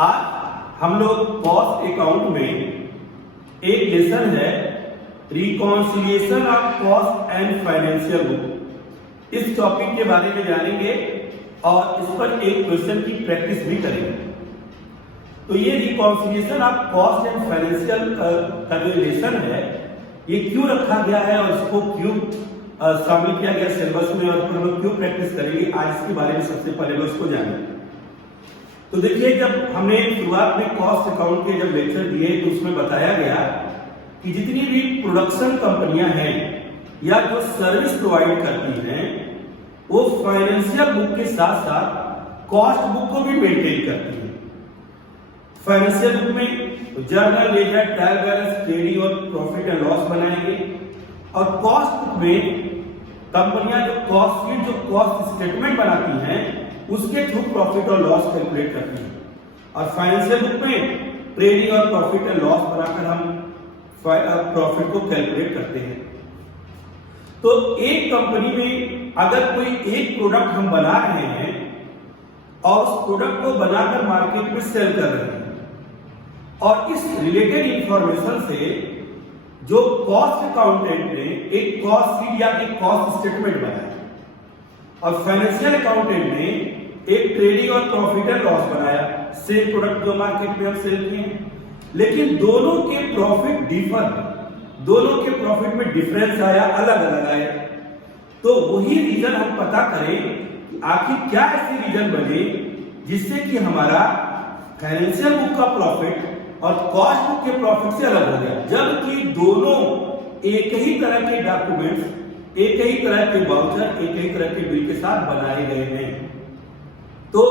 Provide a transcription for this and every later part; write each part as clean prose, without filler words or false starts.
आज हम लोग कॉस्ट अकाउंट में एक लेसन है reconciliation of cost and financial book. इस टॉपिक के बारे में जानेंगे और इस पर एक क्वेश्चन की प्रैक्टिस भी करेंगे। तो ये reconciliation of cost and financial का जो लेसन है ये क्यों रखा गया है और इसको क्यों शामिल किया गया सिलेबस में और हम लोग क्यों प्रैक्टिस करेंगे, आज इसके बारे में सबसे पहले लोग इसको जानेंगे। तो देखिए, जब हमने शुरुआत में कॉस्ट अकाउंट के जब लेक्चर दिए तो उसमें बताया गया कि जितनी भी प्रोडक्शन कंपनियां हैं या जो सर्विस प्रोवाइड करती हैं वो फाइनेंशियल बुक के साथ साथ कॉस्ट बुक को भी मेंटेन करती हैं। फाइनेंशियल बुक में journal, ledger, trial balance, trading और प्रॉफिट एंड लॉस बनाएंगे और कॉस्ट बुक में कंपनियां जो कॉस्ट शीट, जो कॉस्ट स्टेटमेंट बनाती हैं उसके थ्रू प्रॉफिट और लॉस कैलकुलेट करती हैं। और फाइनेंशियल बुक में ट्रेडिंग और प्रॉफिट एंड लॉस बनाकर हम प्रॉफिट को कैलकुलेट करते हैं। तो एक कंपनी में अगर कोई एक प्रोडक्ट हम बना रहे हैं और उस प्रोडक्ट को बनाकर मार्केट में सेल कर रहे हैं और इस रिलेटेड इंफॉर्मेशन से जो कॉस्ट अकाउंटेंट ने एक कॉस्ट शीट या एक कॉस्ट स्टेटमेंट बनाया और फाइनेंशियल अकाउंटेंट ने एक ट्रेडिंग और प्रॉफिट एंड लॉस बनाया, सेम प्रोडक्ट जो मार्केट में हम सेल किए हैं, लेकिन दोनों के प्रॉफिट डिफर, दोनों के प्रॉफिट में डिफरेंस आया, अलग अलग आया। तो वही रीजन हम पता करें कि आखिर क्या ऐसी रीजन बने जिससे कि हमारा फाइनेंशियल बुक का प्रॉफिट और कॉस्ट बुक के प्रॉफिट से अलग हो गया, जबकि दोनों एक ही तरह के डॉक्यूमेंट्स, एक ही तरह के वाउचर, एक ही तरह के बिल के साथ बनाए गए हैं। तो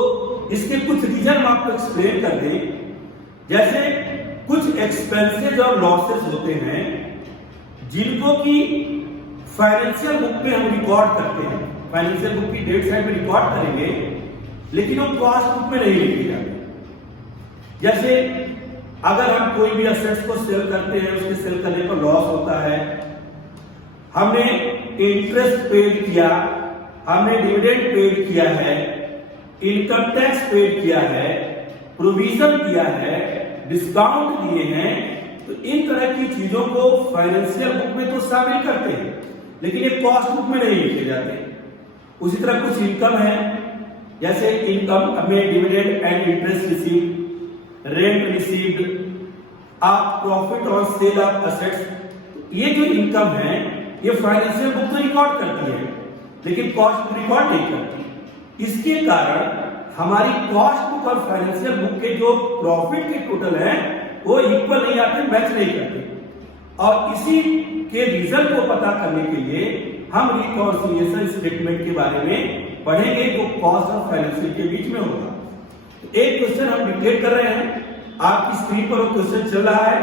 इसके कुछ रीजन हम आपको एक्सप्लेन कर दें। जैसे कुछ एक्सपेंसेस और लॉसेस होते हैं जिनको कि फाइनेंशियल बुक में हम रिकॉर्ड करते हैं, फाइनेंशियल बुक की डेट साइड में रिकॉर्ड करेंगे, लेकिन वो कॉस्ट बुक में नहीं लिखे जाते। जैसे अगर हम कोई भी असेट्स को सेल करते हैं, उसके सेल करने पर लॉस होता है, हमने इंटरेस्ट पेड किया, हमने डिविडेंड पेड किया है, इनकम टैक्स पेड किया है, प्रोविजन किया है, डिस्काउंट दिए हैं, तो इन तरह की चीजों को फाइनेंशियल बुक में तो शामिल करते हैं, लेकिन ये कॉस्ट बुक में नहीं लिखे जाते। उसी तरह कुछ इनकम है, जैसे इनकम हमें dividend and interest received, rent received, आप profit on sale of assets, ये जो इनकम है ये फाइनेंशियल बुक तो रिकॉर्ड करती है लेकिन कॉस्ट बुक रिकॉर्ड नहीं करती। इसके कारण हमारी कॉस्ट बुक और फाइनेंशियल बुक के जो प्रॉफिट के टोटल हैं वो इक्वल नहीं आते, मैच नहीं करते। और इसी के रीजन को पता करने के लिए हम रिकॉन्सिलिएशन स्टेटमेंट के बारे में पढ़ेंगे जो कॉस्ट और फाइनेंशियल के बीच में होगा। एक क्वेश्चन हम डिक्टेट कर रहे हैं, आपकी स्क्रीन पर वो क्वेश्चन चल रहा है।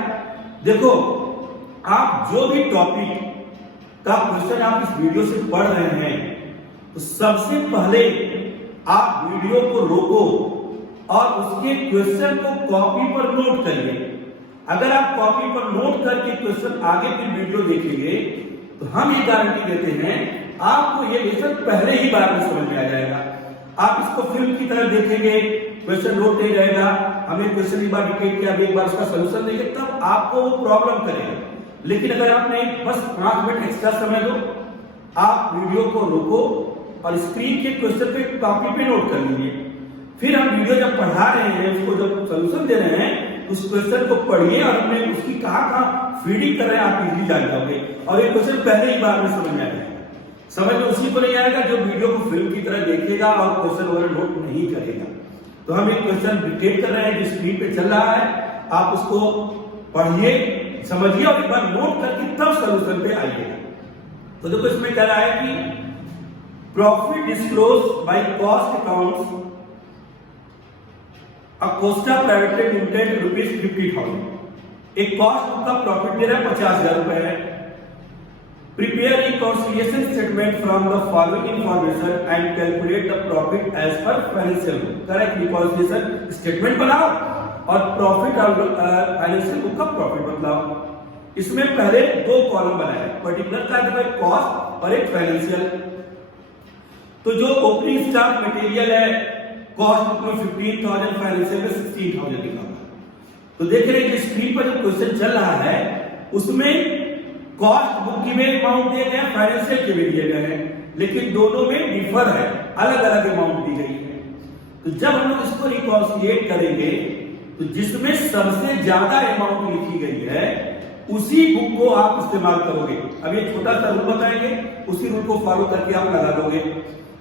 देखो, आप जो भी टॉपिक का क्वेश्चन आप इस वीडियो से पढ़ रहे हैं तो सबसे पहले आप वीडियो को रोको और उसके क्वेश्चन को कॉपी पर नोट करिए। अगर आप कॉपी पर नोट करके क्वेश्चन आगे की वीडियो देखेंगे तो हम ये गारंटी देते हैं आपको ये लेसन पहले ही बार में समझ में आ जाएगा। आप इसको फिल्म की तरह देखेंगे, क्वेश्चन नोट नहीं रहेगा, हमें क्वेश्चन एक बार डिक्टेट किया, एक बार उसका सॉल्यूशन देंगे, तब आपको वो प्रॉब्लम करेगा। लेकिन अगर आपने बस 5 मिनट एक्स्ट्रा समय दो, आप वीडियो को रोको और स्क्रीन के क्वेश्चन पे कॉपी पे नोट कर लीजिए, फिर हम वीडियो जब पढ़ा रहे हैं, उसको जब सॉल्यूशन दे रहे हैं, उस क्वेश्चन को पढ़िए और हमने उसकी कहां फीडिंग कर रहे हैं आप इजीली जान जाओगे और ये क्वेश्चन पहले ही बार में समझ में आ जाएगा। समझ में उसी को नहीं आएगा जो वीडियो को फिल्म की तरह देखेगा और क्वेश्चन वगैरह नोट नहीं करेगा। तो हम एक क्वेश्चन डिक्टेट कर रहे हैं जो स्क्रीन पे चल रहा है, आप उसको पढ़िए, समझिए और एक बार नोट करके तब सॉल्यूशन पे आइएगा। तो देखो, इसमें कह रहा है कि profit disclose by cost accounts Acosta private limited ₹50,000। एक कॉस्ट बुक का प्रॉफिट दे रहा है 50,000 रुपए है। Prepare reconciliation statement from the following information and calculate the profit as per financial book. Correct reconciliation statement बनाओ और प्रॉफिट और फाइनेंशियल बुक का प्रॉफिट बताओ। इसमें पहले 2 कॉलम बनाए, पर्टिकुलर का कॉस्ट और एक फाइनेंशियल। तो जो ओपनिंग स्टॉक मटेरियल है कॉस्ट बुक में 15,000, फाइनेंशियल में 16,000 लिखा हुआ है। तो देख रहे हैं कि स्क्रीन पर जो क्वेश्चन चल रहा है उसमें कॉस्ट बुक की भी अमाउंट दिए गए हैं, फाइनेंशियल के भी दिए गए हैं, लेकिन दोनों में डिफर है, अलग अलग अमाउंट दी गई है। तो जब हम लोग इसको रिकॉन्सिलिएट करेंगे तो जिसमें सबसे ज्यादा अमाउंट लिखी गई है उसी बुक को आप इस्तेमाल करोगे। अब ये छोटा सा रूल बताएंगे, उसी रूल को फॉलो करके आप लगा दोगे।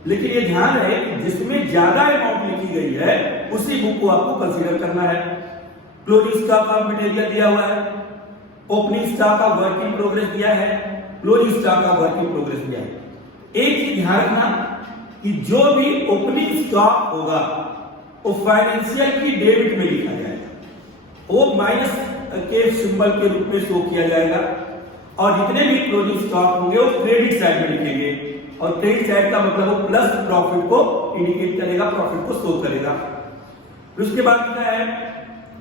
लेकिन ये ध्यान रहे कि जिसमें ज्यादा अमाउंट लिखी गई है उसी बुक को आपको कंसीडर करना है। क्लोजिंग स्टॉक ऑफ मटेरियल दिया हुआ है, opening stock of work in progress दिया है, closing stock of work in progress दिया है। एक चीज ध्यान रखना कि जो भी ओपनिंग स्टॉक होगा वो फाइनेंशियल की डेबिट में लिखा जाएगा, वो माइनस के सिंबल के रूप में शो किया जाएगा, और जितने भी क्लोजिंग स्टॉक होंगे वो क्रेडिट साइड में लिखेंगे, और क्रेडिट साइड का मतलब वो प्लस प्रॉफिट को इंडिकेट करेगा, प्रॉफिट को शो करेगा। फिर उसके बाद लिखा है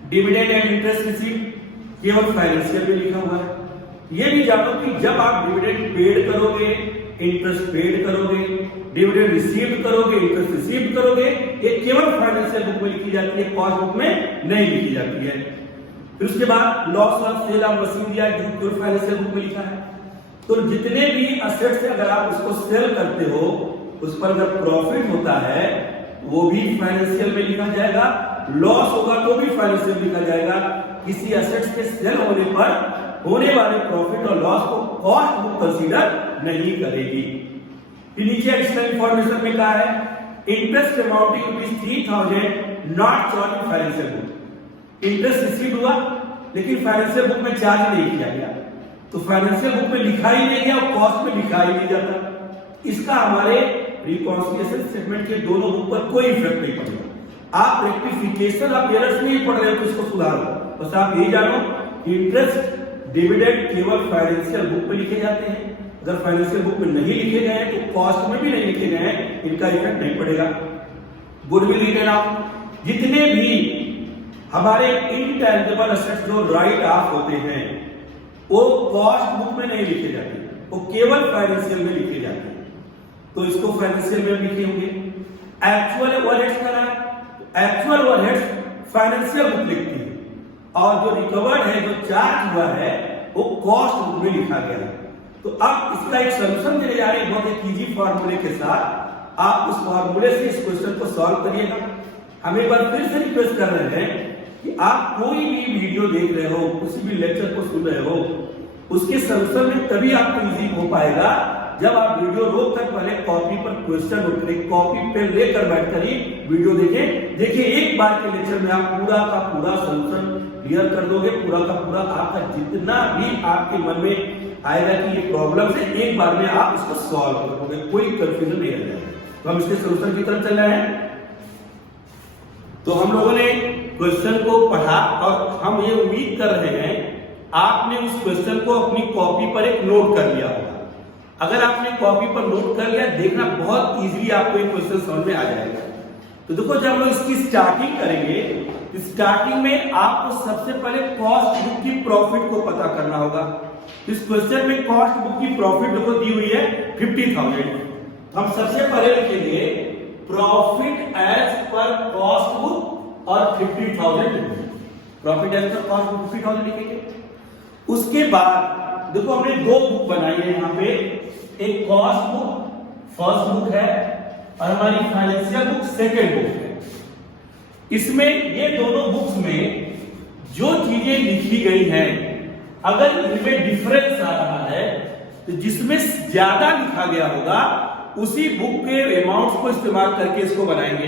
डिविडेंड एंड इंटरेस्ट रिसीव्ड, केवल फाइनेंशियल में लिखा हुआ है। ये भी जानो कि जब आप डिविडेंड पेड करोगे, इंटरेस्ट पेड करोगे, डिविडेंड रिसीव्ड करोगे, इंटरेस्ट रिसीव्ड करोगे, ये केवल फाइनेंशियल बुक में लिखी जाती है, कॉस्ट बुक में नहीं लिखी जाती है। फिर उसके बाद loss of sale of machine दिया है, जो फाइनेंशियल बुक में लिखा है। तो जितने भी असेट्स से अगर आप उसको सेल करते हो उस पर अगर प्रॉफिट होता है वो भी फाइनेंशियल में लिखा जाएगा, लॉस होगा तो भी फाइनेंशियल लिखा जाएगा। किसी असेट्स के सेल होने पर होने वाले प्रॉफिट और लॉस को कॉस्ट बुक कंसीडर नहीं करेगी। फिर नीचे एडिशनल इंफॉर्मेशन में कहा है interest amounting ₹3,000 not charge in financial book. Interest receive हुआ लेकिन फाइनेंशियल बुक में चार्ज नहीं किया गया, तो फाइनेंशियल बुक में लिखा ही नहीं गया और कॉस्ट में लिखा ही नहीं जाता। इसका हमारे रिकॉन्सिलिएशन स्टेटमेंट के दोनों बुक पर कोई इफेक्ट नहीं पड़ेगा। आप रेक्टिफिकेशन ऑफ एरर्स नहीं पढ़ रहे हो तो इसको सुधारो। बस आप ये जानो कि इंटरेस्ट डिविडेंड केवल फाइनेंशियल बुक में लिखे जाते हैं, अगर फाइनेंशियल बुक में नहीं लिखे गए हैं तो कॉस्ट में भी नहीं लिखे गए हैं, इनका इफेक्ट नहीं पड़ेगा। गुडविल रिटर्न ऑफ, जितने भी हमारे इनटैंजिबल एसेट्स जो राइट ऑफ होते हैं वो कॉस्ट बुक में नहीं लिखे जाते, वो केवल फाइनेंशियल में लिखे जाते हैं, तो इसको फाइनेंशियल में लिखे होंगे। एक्चुअल ओवरहेड्स का नाम, एक्चुअल ओवरहेड्स फाइनेंशियल बुक लिखती है, और जो रिकवर्ड है, जो चार्ज हुआ है, वो कॉस्ट बुक में लिखा गया है। तो अब इसका एक सॉल्यूशन देने जा रहे हैं बहुत एक इजी फॉर्मूले के साथ। आप उस फॉर्मूले से इस क्वेश्चन को सॉल्व करिएगा। हम एक बार फिर से रिक्वेस्ट कर रहे हैं कि आप कोई भी वीडियो देख रहे हो, किसी भी लेक्चर को सुन रहे हो, उसके सॉल्यूशन में तभी आपको इजी हो पाएगा जब आप वीडियो रोक कर पहले कॉपी पर क्वेश्चन नोट करें, कॉपी पेन लेकर बैठकर ही वीडियो देखें। देखिए एक बार के लेक्चर में आप पूरा का पूरा सॉल्यूशन क्लियर कर दोगे, पूरा का पूरा आपका जितना भी आपके मन में आएगा कि ये प्रॉब्लम है, एक बार में आप इसको सॉल्व कर दोगे, कोई कंफ्यूजन नहीं रह जाएगा। तो हम इसके सॉल्यूशन की तरफ चल रहे हैं। तो हम लोगों ने क्वेश्चन को पढ़ा और हम ये उम्मीद कर रहे हैं आपने उस क्वेश्चन को अपनी कॉपी पर एक नोट कर लिया होगा। अगर आपने कॉपी पर नोट कर लिया, देखना बहुत इजीली आपको ये क्वेश्चन समझ में आ जाएगा। तो देखो जब हम लोग इसकी स्टार्टिंग करेंगे, स्टार्टिंग में आपको सबसे पहले कॉस्ट बुक की प्रॉफिट को पता करना होगा। इस क्वेश्चन में कॉस्ट बुक की प्रॉफिट देखो दी हुई है 50,000। हम सबसे पहले लिखेंगे profit as per cost book और 50,000 profit as per cost book 50,000 लिखेंगे। उसके बाद देखो हमने दो बुक बनाई है यहाँ पे, एक कॉस्ट बुक फर्स्ट बुक है और हमारी फाइनेंशियल बुक सेकेंड बुक है। इसमें ये दोनों बुक्स में जो चीजें लिखी गई हैं अगर इनमें डिफरेंस आ रहा है तो जिसमें ज्यादा लिखा गया होगा उसी बुक के अमाउंट्स को इस्तेमाल करके इसको बनाएंगे।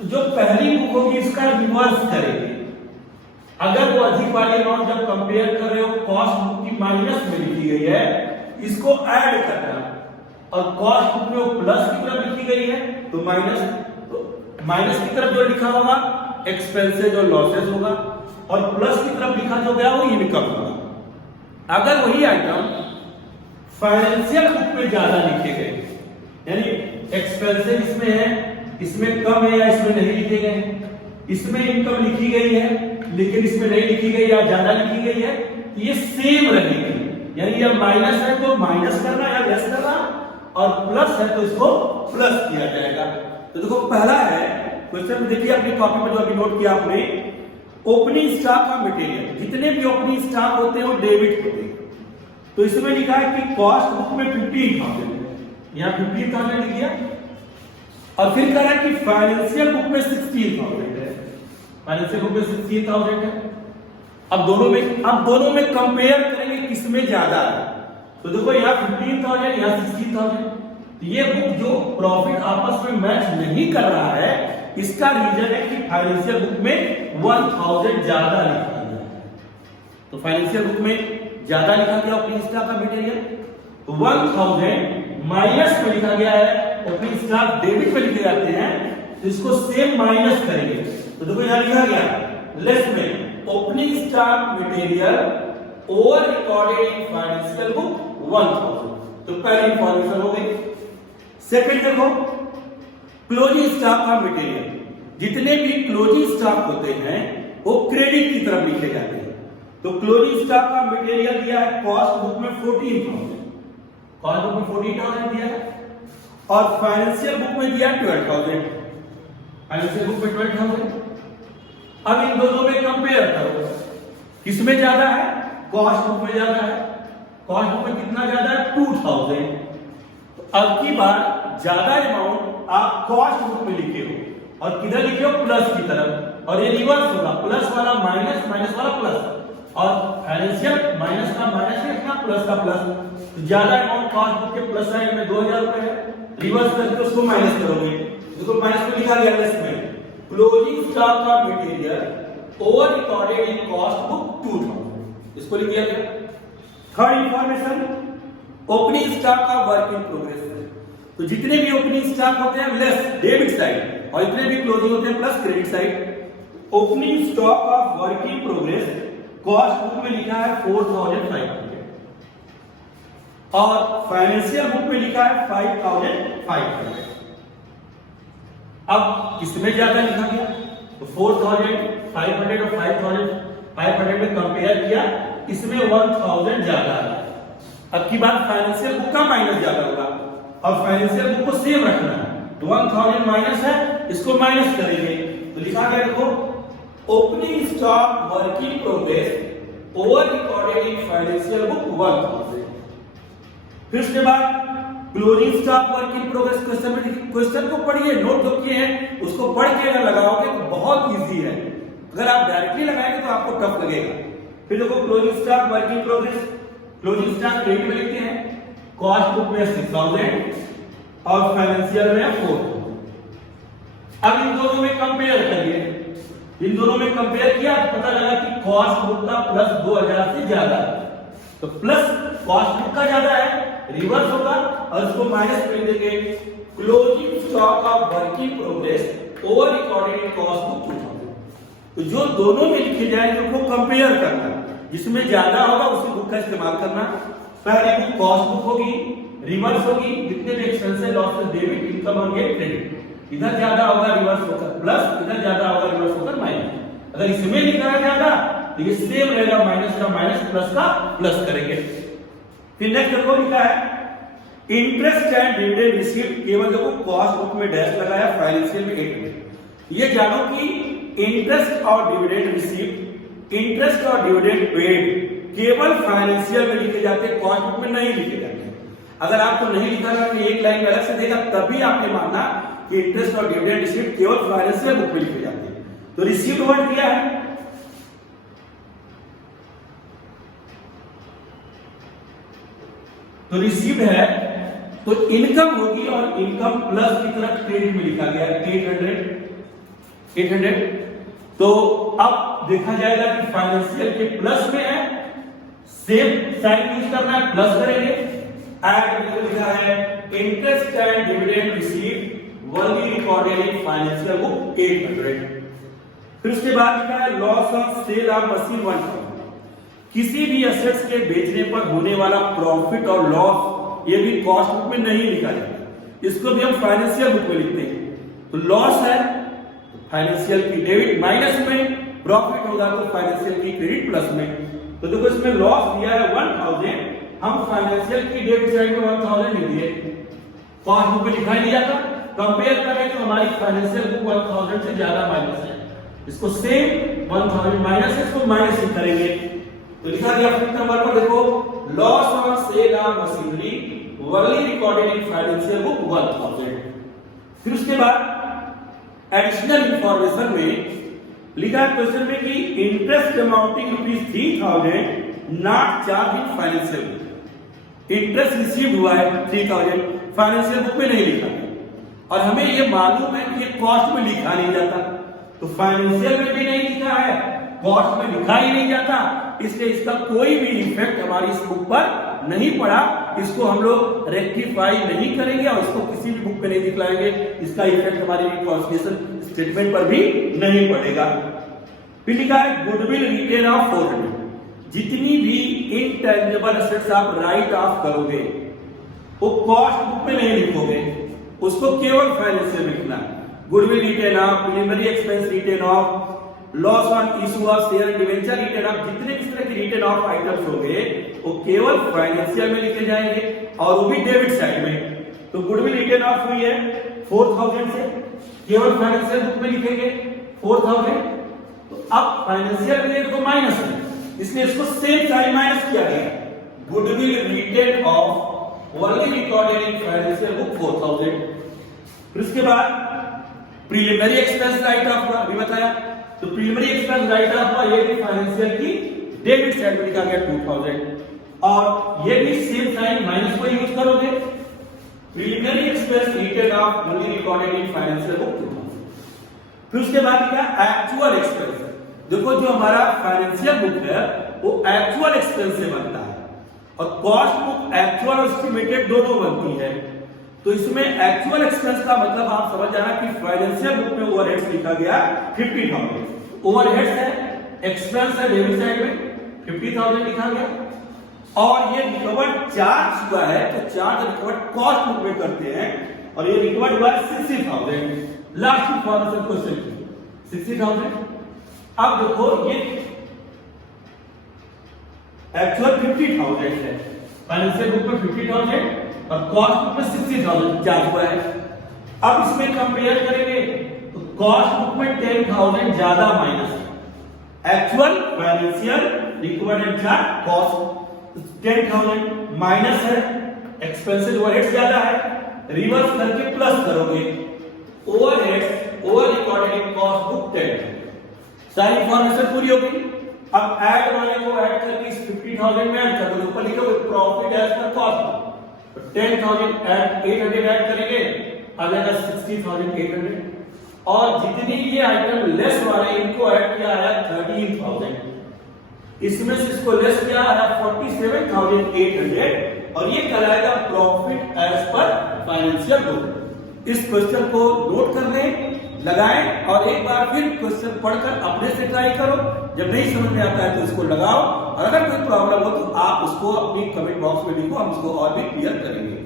तो जो पहली बुक होगी इसका रिवर्स करेंगे। अगर वो अधिक वाली अमाउंट जब कंपेयर कर रहे हो कॉस्ट बुक की माइनस में लिखी गई है, इसको ऐड करना, और कॉस्ट बुक में वो प्लस की तरफ लिखी गई है तो माइनस की तरफ जो लिखा होगा एक्सपेंसेस और लॉसेस होगा, और प्लस की तरफ लिखा जो गया वो इनकम होगा। अगर वही आइटम फाइनेंशियल बुक में ज्यादा लिखे गए, यानी एक्सपेंसेस इसमें है, इसमें कम है या इसमें नहीं लिखे गए, इसमें इनकम लिखी गई है लेकिन इसमें नहीं लिखी गई या ज्यादा लिखी गई है, तो ये सेम रहेगी। यानी जब माइनस है तो माइनस करना या लेस करना, और प्लस है तो इसको प्लस किया जाएगा। तो देखो पहला है क्वेश्चन में देखिए अपनी कॉपी पर जो अभी नोट किया आपने, ओपनिंग स्टॉक का मटेरियल, जितने भी ओपनिंग स्टॉक होते हैं वो डेबिट होते हैं। तो इसमें लिखा है कि कॉस्ट बुक में 15,000, यहाँ 15,000 लिख दिया, और फिर कह रहा है कि फाइनेंशियल बुक में 16,000 है, फाइनेंशियल बुक में 16,000 है। अब दोनों में कंपेयर करेंगे किसमें ज्यादा है। तो देखो यहाँ 15,000, यहाँ 16,000, ये बुक जो प्रॉफिट आपस में मैच नहीं कर रहा है, इसका रीजन है कि फाइनेंशियल बुक में 1,000 ज्यादा लिखा गया है। तो फाइनेंशियल बुक में ज्यादा लिखा गया ओपनिंग स्टॉक का मटेरियल, तो 1,000 माइनस में लिखा गया है, ओपनिंग स्टॉक डेबिट में लिखे जाते हैं, तो इसको सेम माइनस करेंगे। तो देखो यहाँ लिखा गया लेस में opening stock material over recorded in financial book 1,000, तो पहली इंफॉर्मेशन हो गई। सेकंड देखो क्लोजिंग स्टॉक का मटेरियल, जितने भी क्लोजिंग स्टॉक होते हैं वो क्रेडिट की तरफ लिखे जाते हैं। तो क्लोजिंग स्टॉक का मटेरियल दिया है कॉस्ट बुक में 14,000, कॉस्ट बुक में 14,000 दिया है, और फाइनेंशियल बुक में दिया 12,000, फाइनेंशियल बुक में 12,000। अब इन दोनों में कंपेयर करो, किसमें ज्यादा है, कॉस्ट बुक में ज्यादा है, कॉस्ट बुक में कितना ज्यादा है 2,000। तो अब की बार ज्यादा अमाउंट आप कॉस्ट बुक में लिखे हो, और किधर लिखे हो, प्लस की तरफ, और ये रिवर्स होगा, प्लस वाला माइनस, माइनस वाला प्लस, और फाइनेंशियल माइनस का माइनस लिखना, प्लस का प्लस। तो ज्यादा अमाउंट कॉस्ट बुक के प्लस साइड में 2,000 रुपए है, रिवर्स करके उसको माइनस करोगे, देखो माइनस में लिखा गया लेस में क्लोजिंग स्टॉक का material over recorded in cost book 2,000, इसको लिख दिया गया। थर्ड इंफॉर्मेशन ओपनिंग स्टॉक का वर्क इन प्रोग्रेस है। तो जितने भी ओपनिंग स्टॉक होते हैं लेस डेबिट साइड, और जितने भी क्लोजिंग होते हैं plus credit side. Opening stock of work in progress cost book में लिखा है 4,500, और फाइनेंशियल बुक में लिखा है 5,500। अब किसमें ज्यादा लिखा गया, तो 4,500 और 5,500 में कंपेयर किया, इसमें 1,000 ज्यादा है। अब की बात फाइनेंशियल बुक का माइनस ज्यादा होगा, और फाइनेंशियल बुक को सेम रखना है, तो 1,000 माइनस है, इसको माइनस करेंगे, तो लिखा गया देखो opening stock work in progress over recorded in financial book 1,000। फिर उसके बाद closing stock work in progress question में, क्वेश्चन को पढ़िए, नोट जो किए हैं उसको पढ़ के अगर लगाओगे तो बहुत इजी है, अगर आप डायरेक्टली लगाएंगे तो आपको टफ लगेगा। फिर देखो closing stock work in progress, closing stock credit में लिखते हैं, कॉस्ट बुक में 6,000 और फाइनेंशियल में 4,000। अब इन दोनों में कंपेयर करिए, इन दोनों में कंपेयर किया तो पता लगा कि कॉस्ट बुक का प्लस 2,000 से ज्यादा है, तो प्लस कॉस्ट बुक का ज्यादा है, रिवर्स होगा, और इसको माइनस कर देंगे closing stock of work in progress over recorded in cost book 2,000। तो जो दोनों में लिखे जाएंगे उनको कंपेयर करना, जिसमें ज्यादा होगा उसी बुक का इस्तेमाल करना। पहली बुक कॉस्ट बुक होगी, रिवर्स होगी, जितने भी एक्सपेंस है लॉस डेबिट, इनकम होंगे क्रेडिट, इधर ज्यादा होगा रिवर्स होकर प्लस, इधर ज्यादा होगा रिवर्स होकर माइनस। अगर इसमें लिखा है ज्यादा तो ये सेम रहेगा, माइनस का माइनस, प्लस का प्लस करेंगे। फिर नेक्स्ट देखो लिखा है इंटरेस्ट एंड डिविडेंड रिसीव्ड, केवल देखो कॉस्ट बुक में डैश लगाया, फाइनेंशियल में 800। ये जानो कि इंटरेस्ट और डिविडेंड रिसीव्ड, इंटरेस्ट और डिविडेंड पेड केवल फाइनेंशियल में लिखे जाते हैं, कॉस्ट बुक में नहीं लिखे जाते। अगर आपको नहीं लिखा था तो एक लाइन अलग से देगा, तभी आपने मानना कि इंटरेस्ट और डिविडेंड रिसीव्ड केवल फाइनेंशियल बुक में लिखे जाते हैं। तो रिसीव्ड वर्ड दिया है, तो रिसीव्ड है तो इनकम होगी, और इनकम प्लस की तरफ क्रेडिट में लिखा गया है 800। तो अब देखा जाएगा कि फाइनेंशियल के प्लस में है, सेम साइन यूज करना है, प्लस करेंगे। एड लिखा है interest and dividend received were be recorded in financial book 800। फिर उसके बाद लिखा है loss of sale of machine 1,000, किसी भी एसेट्स के बेचने पर होने वाला प्रॉफिट और लॉस, ये भी कॉस्ट बुक में नहीं लिखा जाता, इसको भी हम फाइनेंशियल बुक में लिखते हैं। तो लॉस है फाइनेंशियल की डेबिट माइनस में, प्रॉफिट होगा तो फाइनेंशियल की क्रेडिट प्लस में। तो देखो इसमें लॉस दिया है 1,000, हम फाइनेंशियल की डेबिट साइड में 1,000 लिख दिए, कॉस्ट बुक में लिखा ही नहीं जाता, कंपेयर करें तो हमारी फाइनेंशियल बुक 1000 से ज्यादा माइनस है, इसको सेम 1000 माइनस है, इसको माइनस ही करेंगे। तो लिखा गया फिफ्थ नंबर पर देखो, loss on sale of machinery वर्ली रिकॉर्डेड इन फाइनेंशियल बुक 1000। फिर उसके बाद एडिशनल इंफॉर्मेशन में लिखा है क्वेश्चन में कि interest amounting ₹3000 not charge in financial book. Interest receive हुआ है 3000, फाइनेंशियल बुक में नहीं लिखा है और हमें ये मालूम है कि ये कॉस्ट में लिखा नहीं जाता, तो फाइनेंशियल में भी नहीं लिखा है, कॉस्ट में लिखा ही नहीं जाता, इसलिए इसका कोई भी इफेक्ट हमारी इस बुक पर नहीं पड़ा। इसको हम लोग रेक्टिफाई नहीं करेंगे और इसको किसी भी बुक में नहीं दिखलाएंगे, इसका इफेक्ट हमारी रिकॉन्सिलिएशन स्टेटमेंट पर भी नहीं पड़ेगा। फिर लिखा है गुडविल रिटेन ऑफ 400। जितनी भी इनटेंजिबल एसेट्स आप राइट ऑफ करोगे वो कॉस्ट बुक में नहीं लिखोगे, उसको केवल फाइनेंशियल में लिखना है। Goodwill written off, preliminary expense written off, loss on issue of share debenture written off, जितने भी इस तरह के रिटेन ऑफ आइटम्स होंगे वो केवल फाइनेंशियल में लिखे जाएंगे और वो भी डेबिट साइड में। तो गुडविल रिटेन ऑफ हुई है 4000 से, केवल फाइनेंशियल बुक में लिखेंगे 4000। तो अब फाइनेंशियल में तो माइनस है, इसलिए इसको सेम साइन माइनस किया गया। गुडविल रिटेन ऑफ वर्ली रिकॉर्डेड इन फाइनेंशियल बुक 4000। फिर उसके बाद प्रीलिमिनरी एक्सपेंस राइट ऑफ हुआ, अभी बताया, तो प्रीलिमिनरी एक्सपेंस राइट ऑफ हुआ, ये भी फाइनेंशियल की डेबिट साइड में लिखा गया 2000 और ये भी सेम साइन माइनस को यूज करोगे। प्रीलिमिनरी एक्सपेंस रिटेन ऑफ वर्ली रिकॉर्डेड इन फाइनेंशियल बुक 2000। फिर उसके बाद लिखा एक्चुअल एक्सपेंस। देखो जो हमारा फाइनेंशियल बुक है वो एक्चुअल एक्सपेंस से बनता है और कॉस्ट बुक एक्चुअल और एस्टिमेटेड दोनों बनती है। तो इसमें एक्चुअल एक्सपेंस का मतलब आप समझ जाना कि फाइनेंशियल बुक में ओवरहेड्स लिखा गया 50,000, ओवरहेड्स है, एक्सपेंस है डेबिट साइड में 50,000 लिखा गया और ये रिकवर्ड चार्ज हुआ है, तो चार्ज रिकवर्ड कॉस्ट बुक में करते हैं और ये रिकवर्ड हुआ 60,000। लास्ट इंफॉर्मेशन क्वेश्चन की 60,000। अब देखो ये एक्चुअल 50,000 है, फाइनेंशियल बुक में 50,000 और कॉस्ट बुक में 60,000 चार्ज हुआ है। अब इसमें कंपेयर करेंगे तो कॉस्ट बुक में 10,000 ज्यादा माइनस है, actual financial recovered and charge cost 10,000 minus है, एक्सपेंसेस ओवरहेड्स ज्यादा है, रिवर्स करके प्लस करोगे, overheads over recorded in cost book 10,000। सारी इंफॉर्मेशन पूरी हो गई। अब ऐड वाले को ऐड करके इस 50,000 में ऐड कर दो, ऊपर लिखोगे प्रॉफिट एज पर कॉस्ट, तो 10,000 ऐड 800 ऐड करेंगे आ जाएगा 60,800 और जितनी ये आइटम लेस वाले इनको ऐड किया है 13,000, इसमें से इसको लेस किया है 47,800 और ये कहलाएगा profit as per financial book. इस क्वेश्चन को नोट कर लें, लगाएं और एक बार फिर क्वेश्चन पढ़कर अपने से ट्राई करो। जब नहीं समझ में आता है तो इसको लगाओ और अगर कोई प्रॉब्लम हो तो आप उसको अपनी कमेंट बॉक्स में लिखो, हम उसको और भी क्लियर करेंगे।